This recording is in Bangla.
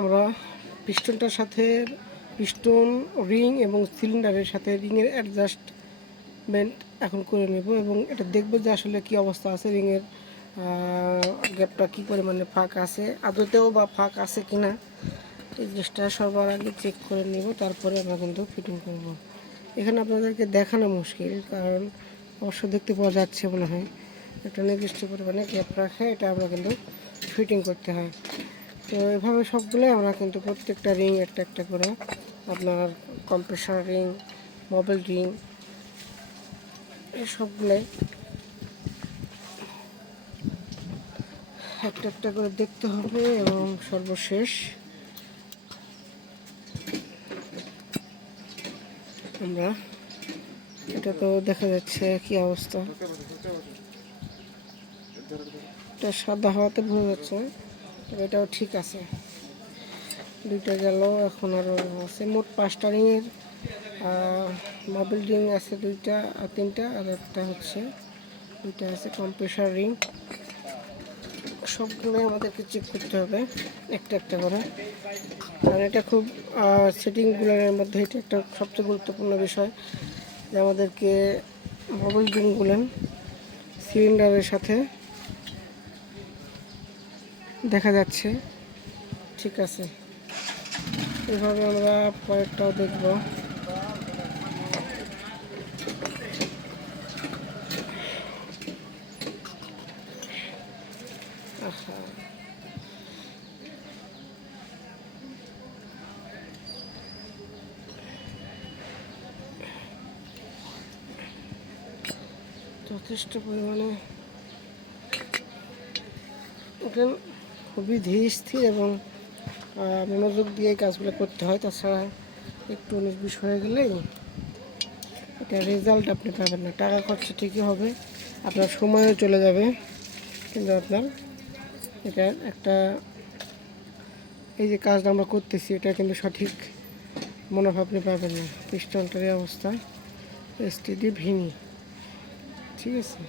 আমরা পিস্টনটার সাথে পিস্টন রিং এবং সিলিন্ডারের সাথে রিংয়ের অ্যাডজাস্টমেন্ট এখন করে নেব এবং এটা দেখব যে আসলে কী অবস্থা আছে, রিংয়ের গ্যাপটা কী পরিমাণে ফাঁক আছে, আদতেও বা ফাঁক আছে কি না এই জিনিসটা সবার আগে চেক করে নেব, তারপরে আমরা কিন্তু ফিটিং করব। এখানে আপনাদেরকে দেখানো মুশকিল, কারণ অবশ্য দেখতে পাওয়া যাচ্ছে মনে হয় একটা নির্দিষ্ট পরিমাণে গ্যাপ রাখে এটা আমরা কিন্তু ফিটিং করতে হয়। তো এভাবে সবগুলোই আমরা কিন্তু প্রত্যেকটা রিং একটা একটা করে আপনার কম্প্রেসার রিং, মোবাইল রিং, এই সবগুলোই একটা একটা করে দেখতে হবে এবং সর্বশেষ আমরা এটা তো দেখা যাচ্ছে কি অবস্থা, এটা সাদা হওয়াতে বোঝা যাচ্ছে, তবে এটাও ঠিক আছে। দুইটা গেল, এখন আরও আছে মোট 5টা রিংয়ের মোবাইল রিং আছে দুইটা আর তিনটা, আর একটা হচ্ছে দুইটা আছে কম্প্রেসার রিং। সবগুলোই আমাদেরকে চেক করতে হবে একটা একটা করে, কারণ এটা খুব সেটিংগুলোর মধ্যে এটা একটা সবচেয়ে গুরুত্বপূর্ণ বিষয় যে আমাদেরকে মোবাইল রিংগুলো সিলিন্ডারের সাথে দেখা যাচ্ছে ঠিক আছে। এভাবে আমরা পরেরটাও দেখব। যথেষ্ট পরিমাণে ওখানে খুবই ধীর স্থির এবং মনোযোগ দিয়ে কাজগুলো করতে হয়, তাছাড়া একটু 19-20 হয়ে গেলেই এটা রেজাল্ট আপনি পাবেন না। টাকা খরচা ঠিকই হবে, আপনার সময়ও চলে যাবে, কিন্তু আপনার এটা একটা এই যে কাজটা আমরা করতেছি এটা কিন্তু সঠিক মনোভাব আপনি পাবেন না। পিস্টনটার এই অবস্থা এসটিডি ভিনি, ঠিক আছে।